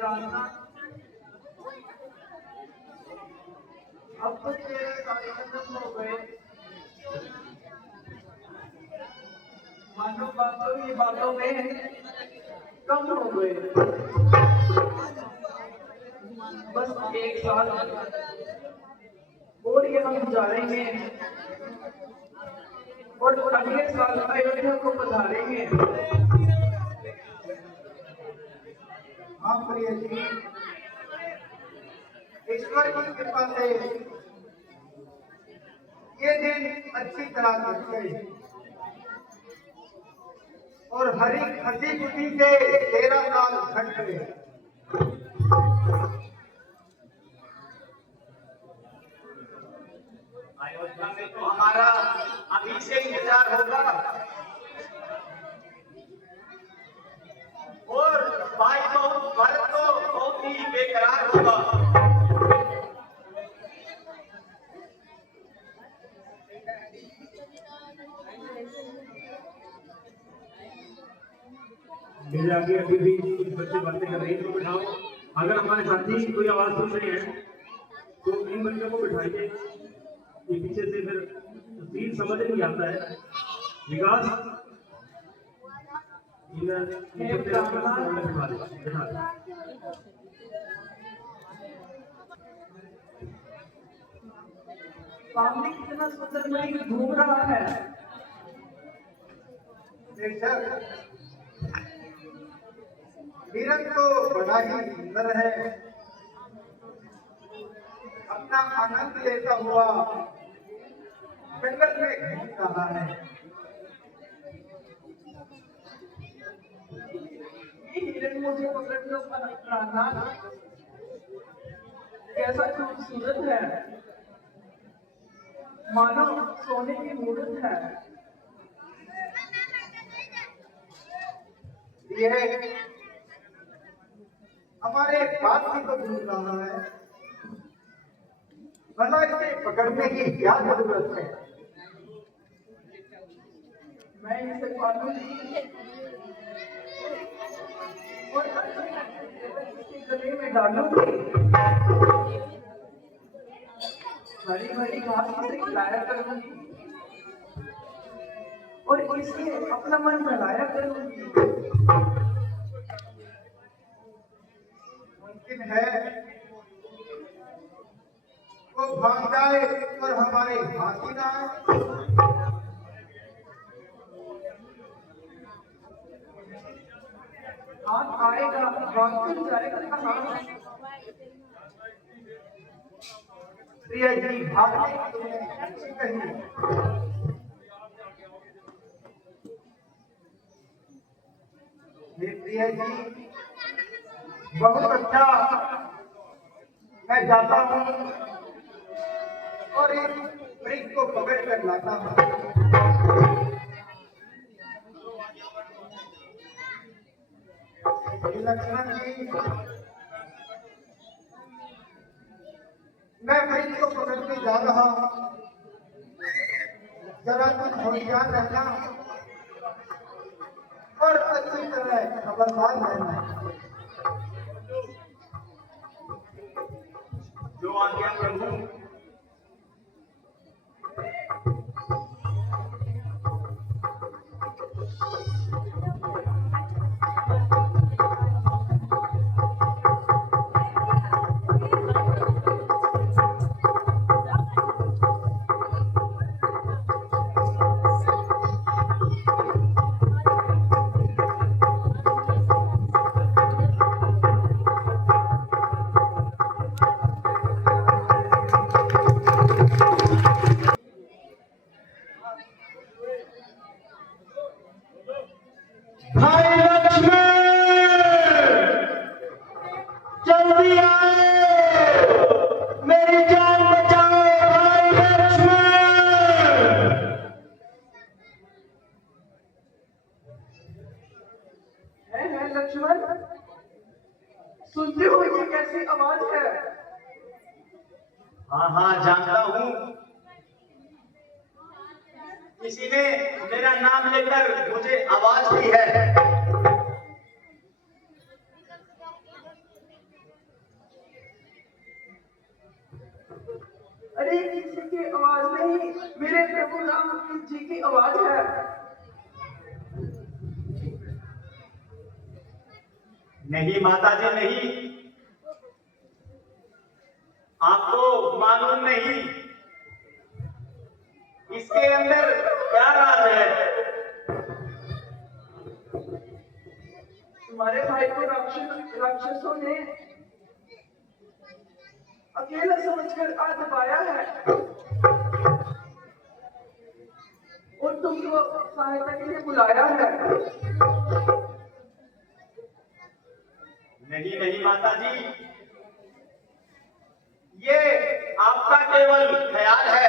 प्रार्थना। अब तो तेरे सारे खत्म हो गए, मानो बातों में कम हो गए। बस एक साल और ये हम गुजारेंगे और अगले साल अयोध्या को पधारेंगे। हाँ प्रिय जी, ईश्वर की कृपा से ये दिन अच्छी तरह कट गए और हंसी खुशी से 13 साल घट गए। अयोध्या में तो हमारा अभी से इंतजार होगा और भाई बहुत भारत तो बहुत ही बेकरार होगा। मेरे आगे अभी भी कुछ बच्चे बातें कर रहे हैं, तो बिठाओ। अगर हमारे साथी कोई आवाज सुन रहे हैं तो इन बच्चों को बिठाइए। ये पीछे से फिर सीट समझ नहीं आता है। विकास सामने कितना सुंदर मरीज घूम रहा है। हिरन तो बड़ा ही सुंदर है, अपना आनंद लेता हुआ जंगल में घूम रहा है। ये हिरन मुझे पकड़ लो प्रार्थना, कैसा खूबसूरत है, मानो सोने की मूर्त है। ये हमारे बात की तो भूल रहा है, भला इसे पकड़ने की क्या जरूरत है? मैं इसे पालूंगी और इसके गले में डालूंगी। हरी भरी घास इसे खिलाया करूंगी और इसे अपना मन बहलाया करूंगी। मुमकिन है वो भाग जाए और हमारे हाथ ही ना आए। हाथ आएगा, भाग तो जाएगा कहाँ? प्रिय जी, भागने की तुमने अच्छी कही। ये प्रिय जी, बहुत अच्छा। मैं जाता हूँ और इस वृक्ष को पकड़ कर लाता हूँ। लक्ष्मण जी, मैं वृक्ष को पकड़ के जा रहा हूँ, जरा तुम होशियार रहना और अच्छी तरह खबरदार रहना। जो आज्ञा प्रभु। भाई लक्ष्मण, जल्दी आओ, मेरी जान बचाओ। भाई लक्ष्मण, है लक्ष्मण, सुनते हो ये कैसी आवाज है? हाँ हाँ जानता हूँ, किसी ने मेरा नाम लेकर मुझे आवाज दी है। अरे किसी की आवाज नहीं, मेरे प्रभु राम जी की आवाज है। नहीं माता जी नहीं, आपको मालूम नहीं इसके अंदर क्या राज है। तुम्हारे भाई को राक्षसों ने अकेला समझकर आ दबाया है और तुमको सहायता के लिए बुलाया है। नहीं नहीं माता जी, ये आपका केवल ख्याल है।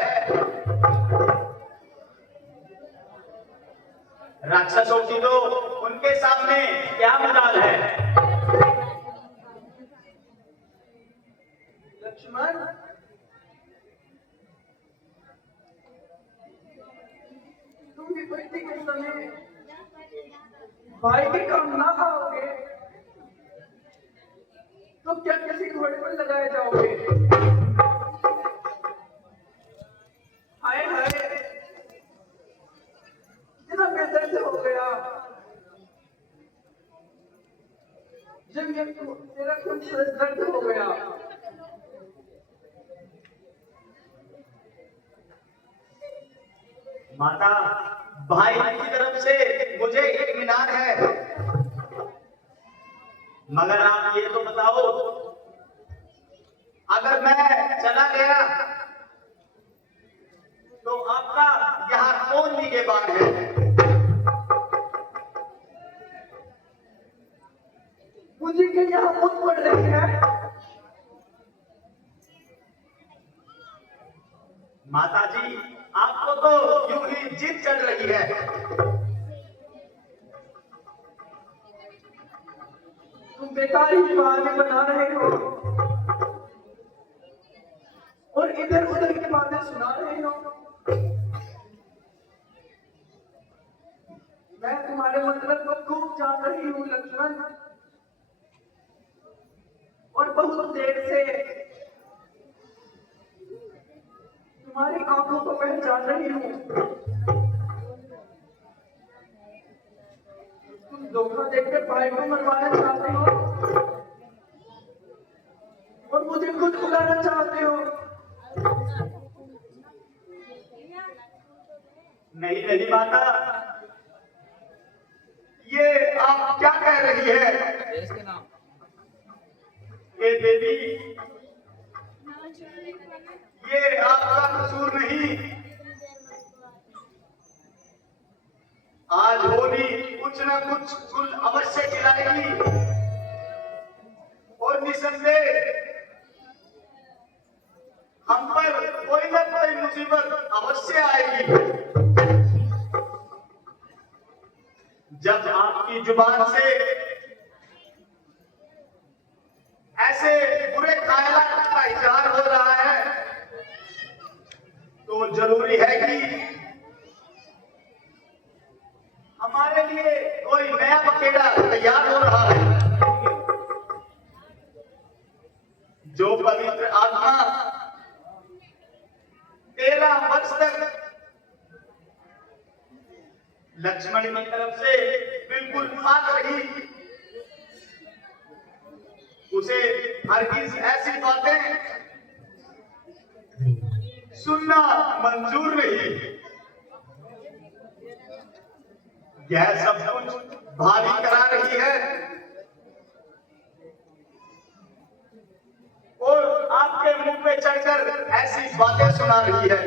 राक्षसों की तो उनके सामने क्या मजाल है। लक्ष्मण, तुम विपत्ति के समय भाई के काम ना आओगे तो क्या किसी घोड़े पर लगाए जाओगे? हाय हाय, कितना बेदर्द हो गया जब ये तेरा खून दर्द हो गया। माता, भाई की तरफ से मुझे इत्मीनान है, मगर आप ये तो बताओ, अगर मैं चला गया तो आपका यहाँ कौन निगहबान है? मुझे क्या यहाँ मुझ पड़ रही है? माता जी, आपको तो यूं ही जिद चढ़ रही है। तुम बेकार ही बहाने बना रहे हो और इधर उधर की बातें सुना रहे हो। मैं तुम्हारे मतलब को खूब जान रही हूँ लक्ष्मण, और बहुत देर से तुम्हारी आंखों को पहचान रही हूँ। तुम धोखा देकर भाई को मरवाना चाहते हो और मुझे खुद बुलाना चाहते हो। नहीं नहीं माता, ये आप क्या कह रही है? ये देवी, ये आपका कसूर नहीं। आज होली कुछ न कुछ गुल अवश्य खिलाएगी और निसंदेह हम पर कोई न कोई मुसीबत अवश्य आएगी। जब आपकी जुबान से ऐसे बुरे ख्यालात का इजहार हो रहा है तो जरूरी है कि हमारे लिए कोई नया बखेड़ा तैयार हो रहा है। जो पवित्र आत्मा 13 वर्ष तक लक्ष्मण की तरफ से बिल्कुल पाक रही, उसे हरगिज ऐसी बातें सुनना मंजूर नहीं। यह सब कुछ भारी करा रही है और आपके मुंह पे चढ़कर ऐसी बातें सुना रही है।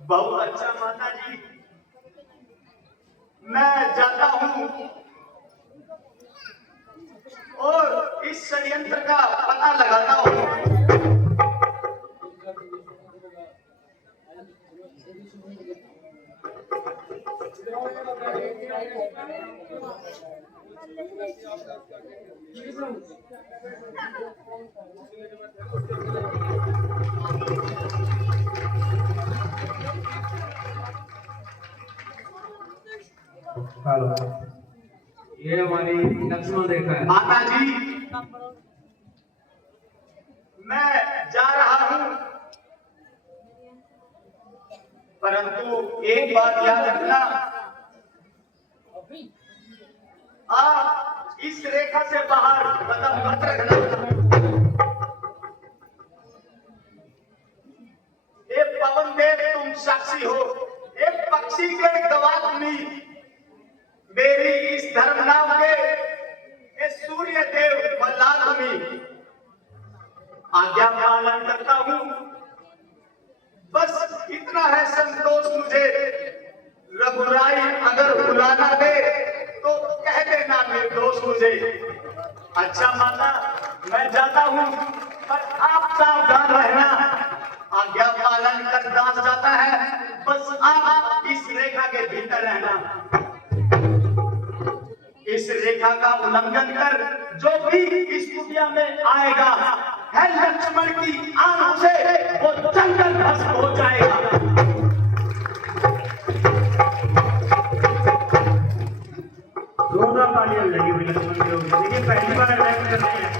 बहुत अच्छा माता जी, मैं जाता हूं और इस षड्यंत्र का पता लगाता हूं। ये हमारी लक्ष्मण रेखा है। माता जी, मैं जा रहा हूं, परंतु एक बात याद रखना, आप इस रेखा से बाहर कदम मत रखना। ये पवन देव तुम साक्षी हो, एक पक्षी के गवाह तुम्ही, मेरी इस धर्म नाम के ये सूर्य देव मल्ला तुम्ही। आज्ञा पालन करता हूं, बस इतना है संतोष मुझे। रघुराई अगर बुलाना दे तो कह देना निर्दोष मुझे। अच्छा माता, मैं जाता हूं, पर आप सावधान रहना। आज्ञा पालन कर दास जाता है, बस आप इस रेखा के भीतर रहना। इस रेखा का उल्लंघन कर जो भी इस दुनिया में आएगा, है लक्ष्मण की आंखों से वो जंगल भस्म हो जाएगा। जोरदार तालियां लगी हुई लक्ष्मण के ऊपर। देखिए पहली बार अटैक कर रहे हैं,